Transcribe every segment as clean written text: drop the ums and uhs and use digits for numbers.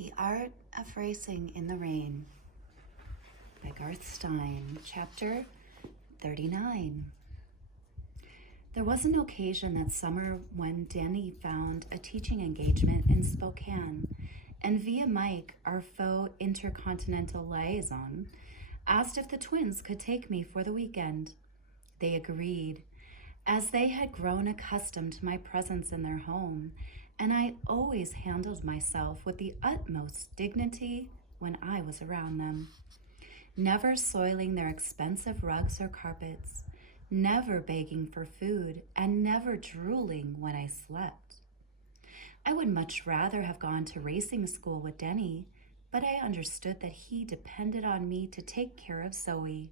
The Art of Racing in the Rain by Garth Stein, Chapter 39. There was an occasion that summer when Danny found a teaching engagement in Spokane, and via Mike, our faux intercontinental liaison, asked if the twins could take me for the weekend. They agreed, as they had grown accustomed to my presence in their home, and I always handled myself with the utmost dignity when I was around them, never soiling their expensive rugs or carpets, never begging for food, and never drooling when I slept. I would much rather have gone to racing school with Denny, but I understood that he depended on me to take care of Zoe,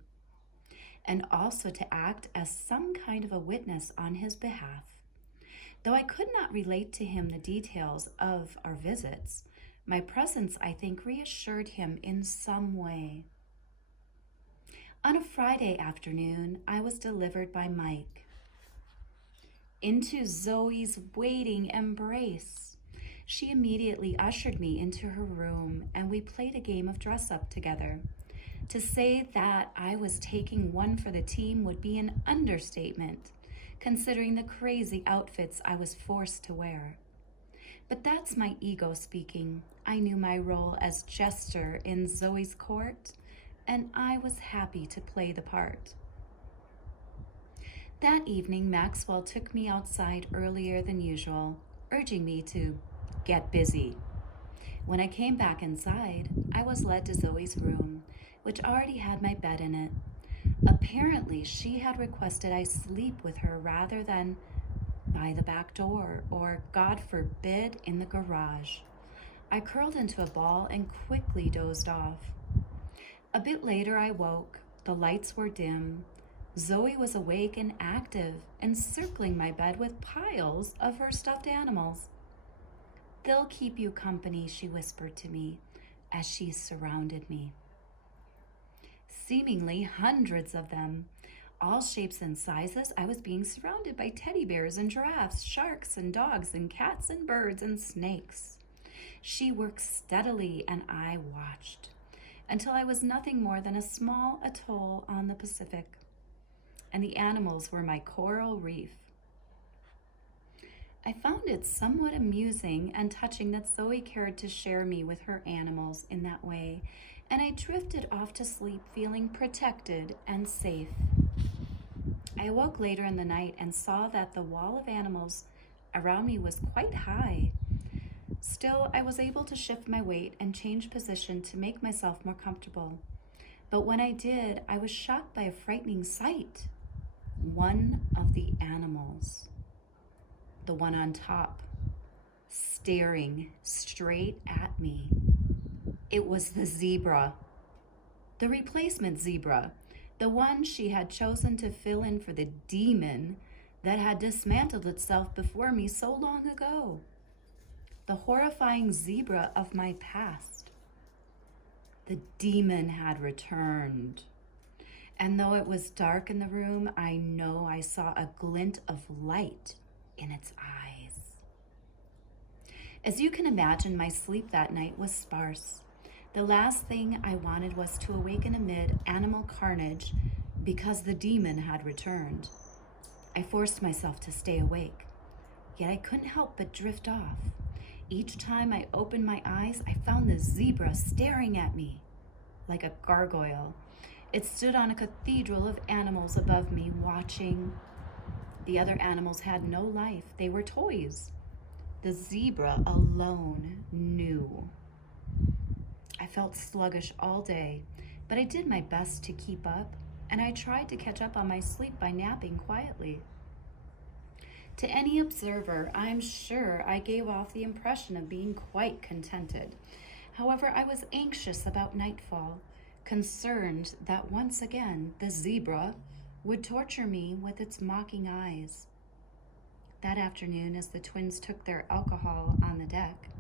and also to act as some kind of a witness on his behalf. Though I could not relate to him the details of our visits, my presence, I think, reassured him in some way. On a Friday afternoon, I was delivered by Mike into Zoe's waiting embrace. She immediately ushered me into her room, and we played a game of dress-up together. To say that I was taking one for the team would be an understatement, considering the crazy outfits I was forced to wear. But that's my ego speaking. I knew my role as jester in Zoe's court, and I was happy to play the part. That evening, Maxwell took me outside earlier than usual, urging me to get busy. When I came back inside, I was led to Zoe's room, which already had my bed in it. Apparently, she had requested I sleep with her rather than by the back door or, God forbid, in the garage. I curled into a ball and quickly dozed off. A bit later, I woke. The lights were dim. Zoe was awake and active, encircling my bed with piles of her stuffed animals. "They'll keep you company," she whispered to me as she surrounded me. Seemingly hundreds of them, all shapes and sizes. I was being surrounded by teddy bears and giraffes, sharks and dogs and cats and birds and snakes. She worked steadily and I watched until I was nothing more than a small atoll on the Pacific, and the animals were my coral reef. I found it somewhat amusing and touching that Zoe cared to share me with her animals in that way, and I drifted off to sleep feeling protected and safe. I awoke later in the night and saw that the wall of animals around me was quite high. Still, I was able to shift my weight and change position to make myself more comfortable. But when I did, I was shocked by a frightening sight. One of the animals, the one on top, staring straight at me. It was the zebra, the replacement zebra, the one she had chosen to fill in for the demon that had dismantled itself before me so long ago. The horrifying zebra of my past. The demon had returned. And though it was dark in the room, I know I saw a glint of light in its eyes. As you can imagine, my sleep that night was sparse. The last thing I wanted was to awaken amid animal carnage because the demon had returned. I forced myself to stay awake, yet I couldn't help but drift off. Each time I opened my eyes, I found the zebra staring at me like a gargoyle. It stood on a cathedral of animals above me, watching. The other animals had no life. They were toys. The zebra alone knew. I felt sluggish all day, but I did my best to keep up, and I tried to catch up on my sleep by napping quietly. To any observer, I'm sure I gave off the impression of being quite contented. However, I was anxious about nightfall, concerned that once again the zebra would torture me with its mocking eyes. That afternoon, as the twins took their alcohol on the deck,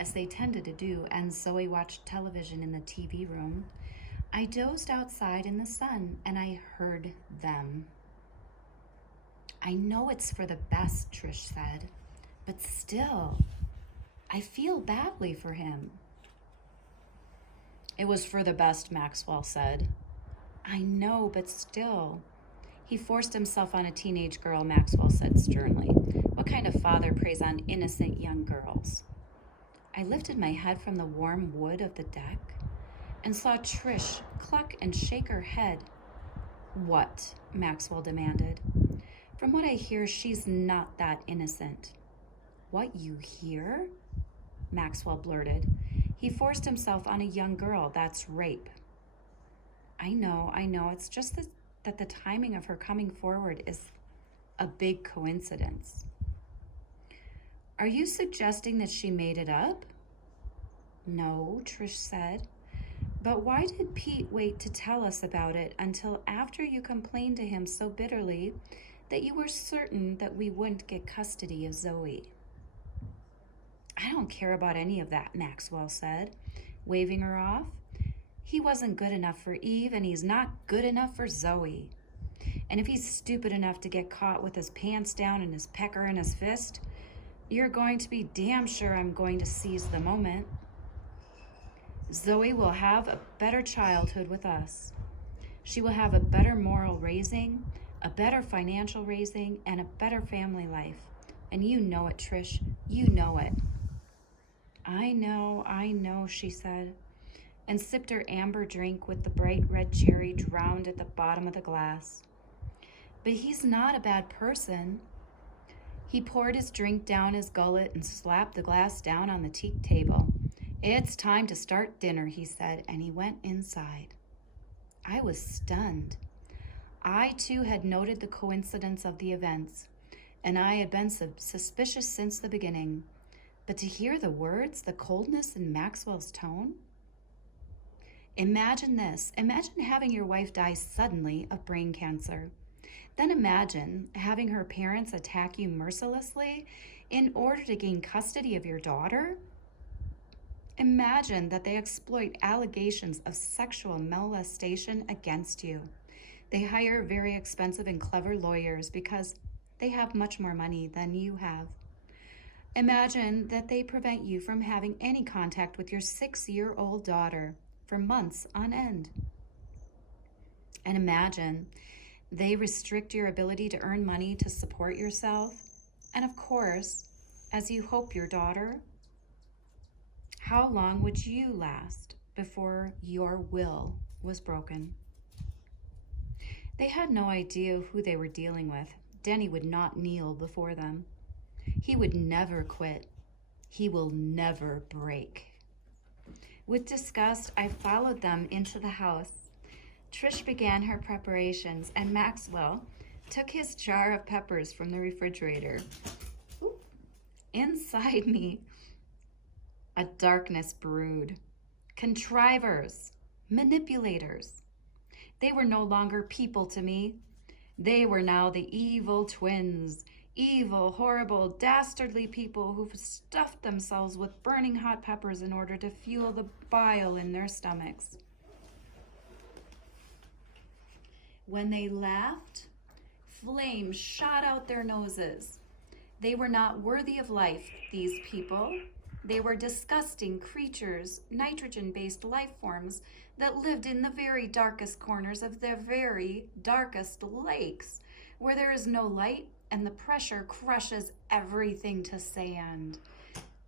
as they tended to do, and Zoe watched television in the TV room, I dozed outside in the sun and I heard them. "I know it's for the best," Trish said, "but still, I feel badly for him." It was for the best, Maxwell said. I know, but still. He forced himself on a teenage girl, Maxwell said sternly. What kind of father preys on innocent young girls? I lifted my head from the warm wood of the deck and saw Trish cluck and shake her head. What? Maxwell demanded. From what I hear, she's not that innocent. What you hear? Maxwell blurted. He forced himself on a young girl. That's rape. I know. It's just that the timing of her coming forward is a big coincidence. Are you suggesting that she made it up? No, Trish said. But why did Pete wait to tell us about it until after you complained to him so bitterly that you were certain that we wouldn't get custody of Zoe? I don't care about any of that, Maxwell said, waving her off. He wasn't good enough for Eve, and he's not good enough for Zoe. And if he's stupid enough to get caught with his pants down and his pecker in his fist, you're going to be damn sure I'm going to seize the moment. Zoe will have a better childhood with us. She will have a better moral raising, a better financial raising, and a better family life. And you know it, Trish. You know it. I know, she said, and sipped her amber drink with the bright red cherry drowned at the bottom of the glass. But he's not a bad person. He poured his drink down his gullet and slapped the glass down on the teak table. It's time to start dinner, he said, and he went inside. I was stunned. I, too, had noted the coincidence of the events, and I had been suspicious since the beginning. But to hear the words, the coldness in Maxwell's tone? Imagine this. Imagine having your wife die suddenly of brain cancer. Then imagine having her parents attack you mercilessly in order to gain custody of your daughter. Imagine that they exploit allegations of sexual molestation against you. They hire very expensive and clever lawyers because they have much more money than you have. Imagine that they prevent you from having any contact with your 6-year-old daughter for months on end. And imagine they restrict your ability to earn money to support yourself. And of course, as you hope your daughter, how long would you last before your will was broken? They had no idea who they were dealing with. Denny would not kneel before them. He would never quit. He will never break. With disgust, I followed them into the house. Trish began her preparations, and Maxwell took his jar of peppers from the refrigerator. Inside me, a darkness brewed. Contrivers, manipulators. They were no longer people to me. They were now the evil twins, evil, horrible, dastardly people who've stuffed themselves with burning hot peppers in order to fuel the bile in their stomachs. When they laughed, flames shot out their noses. They were not worthy of life, these people. They were disgusting creatures, nitrogen-based life forms that lived in the very darkest corners of the very darkest lakes, where there is no light and the pressure crushes everything to sand.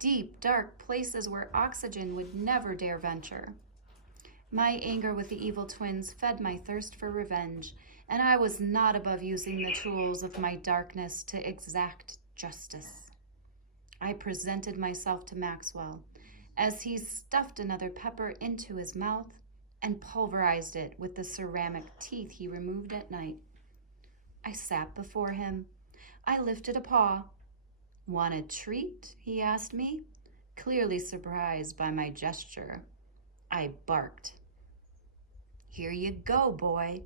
Deep, dark places where oxygen would never dare venture. My anger with the evil twins fed my thirst for revenge, and I was not above using the tools of my darkness to exact justice. I presented myself to Maxwell as he stuffed another pepper into his mouth and pulverized it with the ceramic teeth he removed at night. I sat before him. I lifted a paw. "Want a treat?" he asked me, clearly surprised by my gesture. I barked. "Here you go, boy."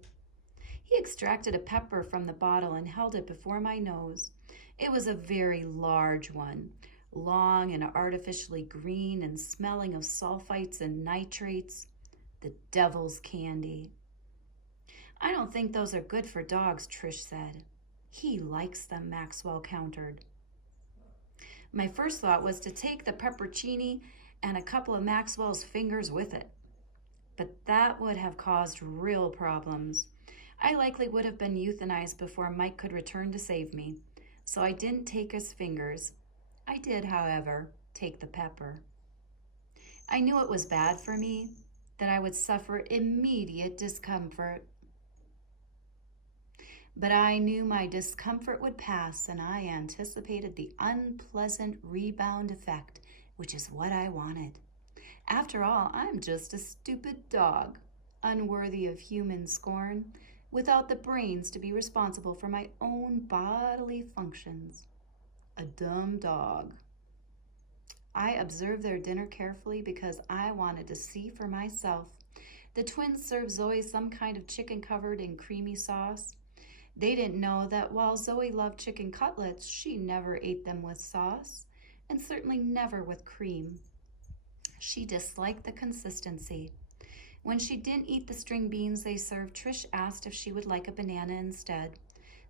He extracted a pepper from the bottle and held it before my nose. It was a very large one, long and artificially green and smelling of sulfites and nitrates. The devil's candy. "I don't think those are good for dogs," Trish said. "He likes them," Maxwell countered. My first thought was to take the peppercini and a couple of Maxwell's fingers with it. but that would have caused real problems. I likely would have been euthanized before Mike could return to save me, so I didn't take his fingers. I did, however, take the pepper. I knew it was bad for me, that I would suffer immediate discomfort. But I knew my discomfort would pass, and I anticipated the unpleasant rebound effect, which is what I wanted. After all, I'm just a stupid dog, unworthy of human scorn, without the brains to be responsible for my own bodily functions. A dumb dog. I observed their dinner carefully because I wanted to see for myself. The twins served Zoe some kind of chicken covered in creamy sauce. They didn't know that while Zoe loved chicken cutlets, she never ate them with sauce, and certainly never with cream. She disliked the consistency. When she didn't eat the string beans they served, Trish asked if she would like a banana instead.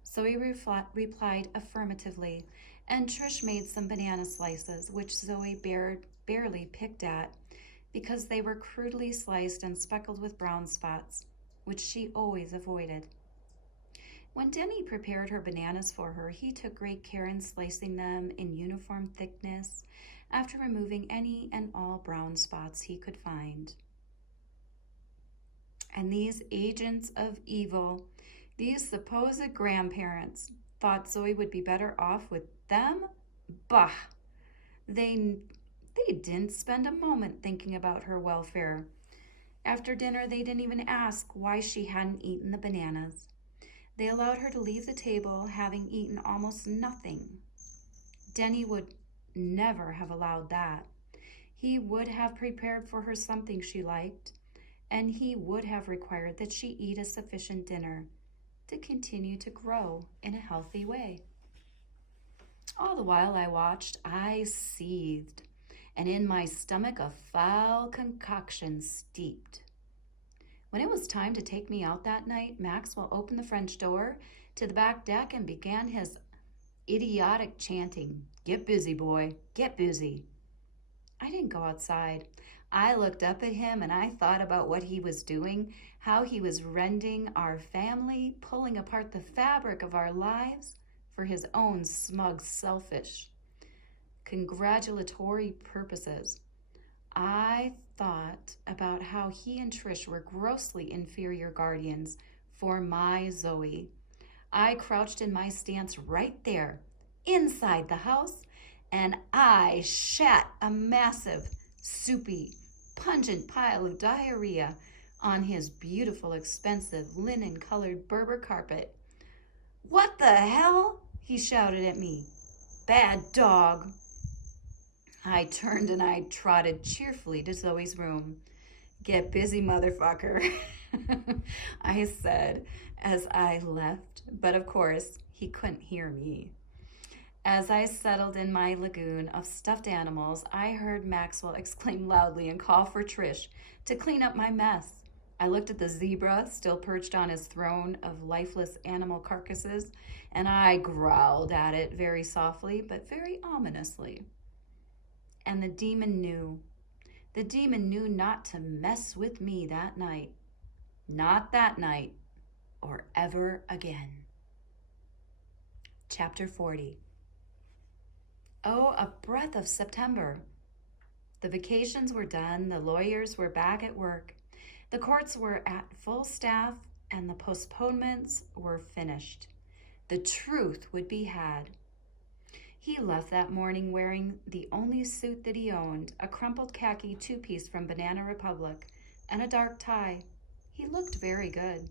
Zoe replied affirmatively, and Trish made some banana slices, which Zoe barely picked at because they were crudely sliced and speckled with brown spots, which she always avoided. When Denny prepared her bananas for her, he took great care in slicing them in uniform thickness after removing any and all brown spots he could find. And these agents of evil, these supposed grandparents, thought Zoe would be better off with them? Bah! They didn't spend a moment thinking about her welfare. After dinner, they didn't even ask why she hadn't eaten the bananas. They allowed her to leave the table, having eaten almost nothing. Denny would never have allowed that. He would have prepared for her something she liked, and he would have required that she eat a sufficient dinner to continue to grow in a healthy way. All the while I watched, I seethed, and in my stomach a foul concoction steeped. When it was time to take me out that night, Maxwell opened the French door to the back deck and began his idiotic chanting, "Get busy, boy, get busy." I didn't go outside. I looked up at him and I thought about what he was doing, how he was rending our family, pulling apart the fabric of our lives for his own smug, selfish, congratulatory purposes. I thought about how he and Trish were grossly inferior guardians for my Zoe. I crouched in my stance right there, inside the house, and I shat a massive, soupy, pungent pile of diarrhea on his beautiful, expensive, linen-colored Berber carpet. "What the hell?" he shouted at me. "Bad dog." I turned and I trotted cheerfully to Zoe's room. "Get busy, motherfucker," I said as I left, but of course he couldn't hear me. As I settled in my lagoon of stuffed animals, I heard Maxwell exclaim loudly and call for Trish to clean up my mess. I looked at the zebra still perched on his throne of lifeless animal carcasses, and I growled at it very softly but very ominously. And the demon knew. The demon knew not to mess with me that night. Not that night, or ever again. Chapter 40. Oh, a breath of September. The vacations were done, the lawyers were back at work, the courts were at full staff, and the postponements were finished. The truth would be had. He left that morning wearing the only suit that he owned, a crumpled khaki two-piece from Banana Republic, and a dark tie. He looked very good.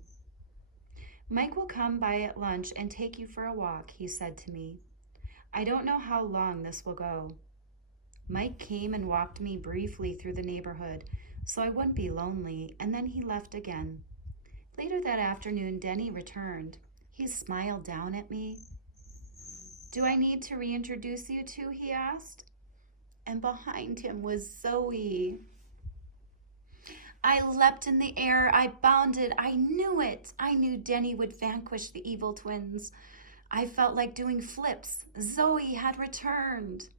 "Mike will come by at lunch and take you for a walk," he said to me. "I don't know how long this will go." Mike came and walked me briefly through the neighborhood so I wouldn't be lonely, and then he left again. Later that afternoon, Denny returned. He smiled down at me. "Do I need to reintroduce you two?" he asked. And behind him was Zoe. I leapt in the air. I bounded. I knew it. I knew Denny would vanquish the evil twins. I felt like doing flips. Zoe had returned.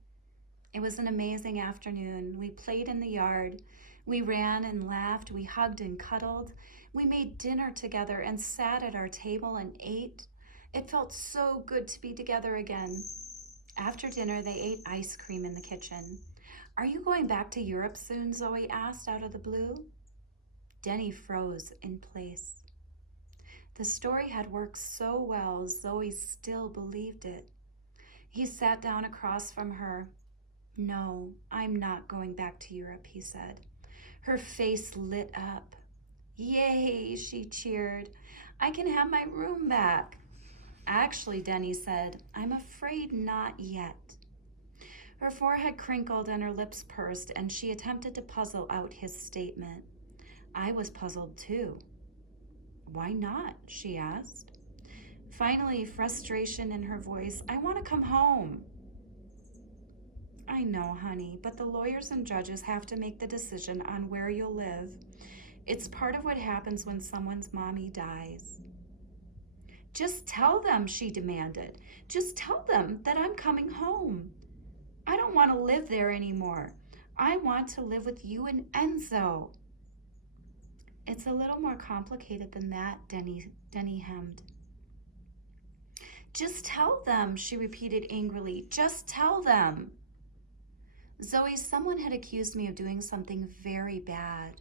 It was an amazing afternoon. We played in the yard. We ran and laughed, we hugged and cuddled. We made dinner together and sat at our table and ate. It felt so good to be together again. After dinner, they ate ice cream in the kitchen. "Are you going back to Europe soon?" Zoe asked out of the blue. Denny froze in place. The story had worked so well, Zoe still believed it. He sat down across from her. "No, I'm not going back to Europe," he said. Her face lit up. "Yay," she cheered. "I can have my room back." "Actually," Denny said, "I'm afraid not yet." Her forehead crinkled and her lips pursed, and she attempted to puzzle out his statement. I was puzzled too. "Why not?" she asked. Finally, frustration in her voice. "I want to come home." "I know, honey, but the lawyers and judges have to make the decision on where you'll live. It's part of what happens when someone's mommy dies." "Just tell them," she demanded. "Just tell them that I'm coming home. I don't want to live there anymore. I want to live with you and Enzo." "It's a little more complicated than that," Denny hemmed. "Just tell them," she repeated angrily. "Just tell them." "Zoe, someone had accused me of doing something very bad."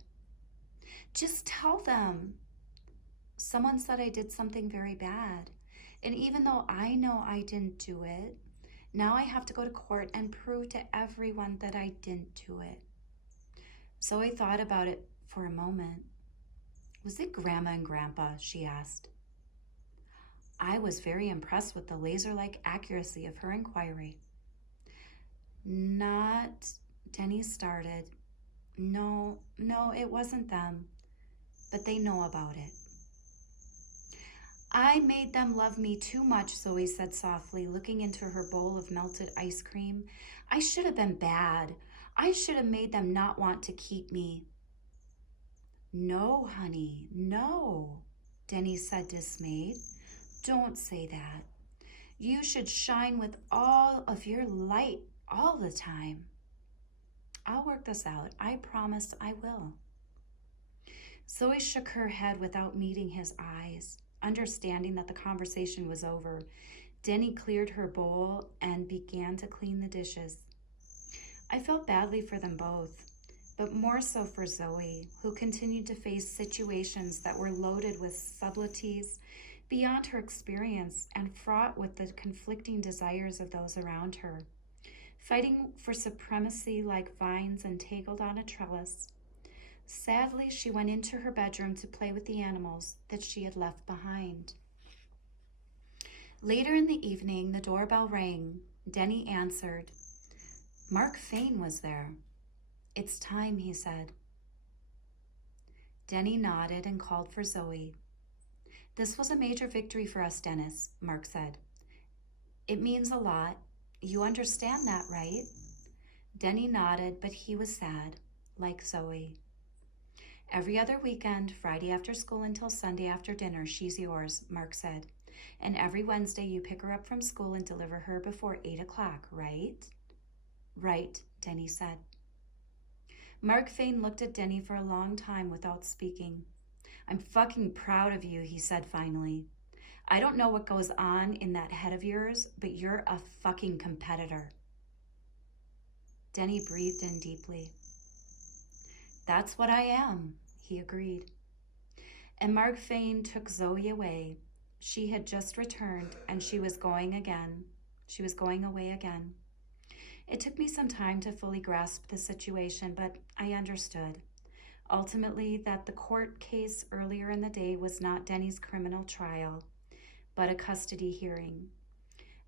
"Just tell them." "Someone said I did something very bad. And even though I know I didn't do it, now I have to go to court and prove to everyone that I didn't do it." Zoe thought about it for a moment. "Was it Grandma and Grandpa?" she asked. I was very impressed with the laser-like accuracy of her inquiry. "Not," Denny started. No, it wasn't them, but they know about it." "I made them love me too much," Zoe said softly, looking into her bowl of melted ice cream. "I should have been bad. I should have made them not want to keep me." "No, honey, no," Denny said, dismayed. "Don't say that. You should shine with all of your light all the time." "I'll work this out. I promise I will." Zoe shook her head without meeting his eyes. Understanding that the conversation was over, Denny cleared her bowl and began to clean the dishes. I felt badly for them both, but more so for Zoe, who continued to face situations that were loaded with subtleties beyond her experience and fraught with the conflicting desires of those around her, fighting for supremacy like vines entangled on a trellis. Sadly, she went into her bedroom to play with the animals that she had left behind. Later in the evening, the doorbell rang. Denny answered. Mark Fain was there. "It's time," he said. Denny nodded and called for Zoe. "This was a major victory for us, Dennis," Mark said. "It means a lot. You understand that, right?" Denny nodded, but he was sad, like Zoe. "Every other weekend, Friday after school until Sunday after dinner, she's yours," Mark said. "And every Wednesday you pick her up from school and deliver her before 8 o'clock, right?" "Right," Denny said. Mark Fain looked at Denny for a long time without speaking. "I'm fucking proud of you," he said finally. "I don't know what goes on in that head of yours, but you're a fucking competitor." Denny breathed in deeply. "That's what I am," he agreed. And Mark Fain took Zoe away. She had just returned and she was going away again. It took me some time to fully grasp the situation, but I understood. Ultimately, that the court case earlier in the day was not Denny's criminal trial, but a custody hearing.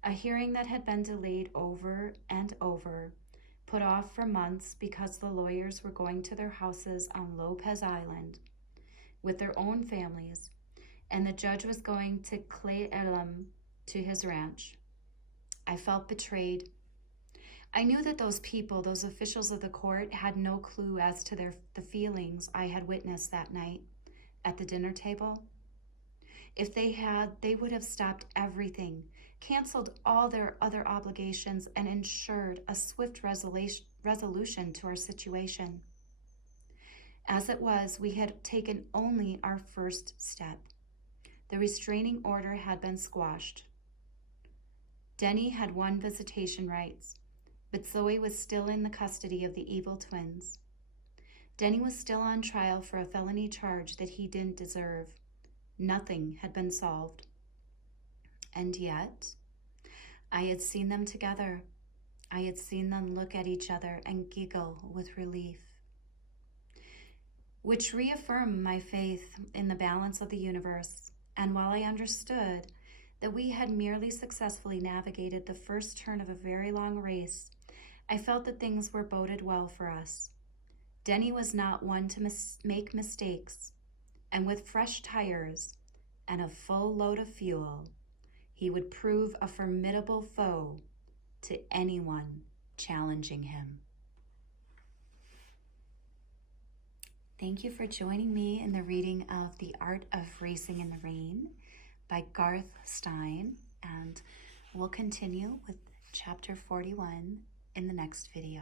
A hearing that had been delayed over and over, put off for months because the lawyers were going to their houses on Lopez Island with their own families, and the judge was going to Cle Elum, to his ranch. I felt betrayed. I knew that those people, those officials of the court, had no clue as to the feelings I had witnessed that night at the dinner table. If they had, they would have stopped everything, canceled all their other obligations, and ensured a swift resolution to our situation. As it was, we had taken only our first step. The restraining order had been squashed. Denny had won visitation rights, but Zoe was still in the custody of the evil twins. Denny was still on trial for a felony charge that he didn't deserve. Nothing had been solved. And yet, I had seen them together. I had seen them look at each other and giggle with relief, which reaffirmed my faith in the balance of the universe. And while I understood that we had merely successfully navigated the first turn of a very long race, I felt that things were boded well for us. Denny was not one to make mistakes, and with fresh tires and a full load of fuel, he would prove a formidable foe to anyone challenging him. Thank you for joining me in the reading of The Art of Racing in the Rain by Garth Stein, and we'll continue with chapter 41 in the next video.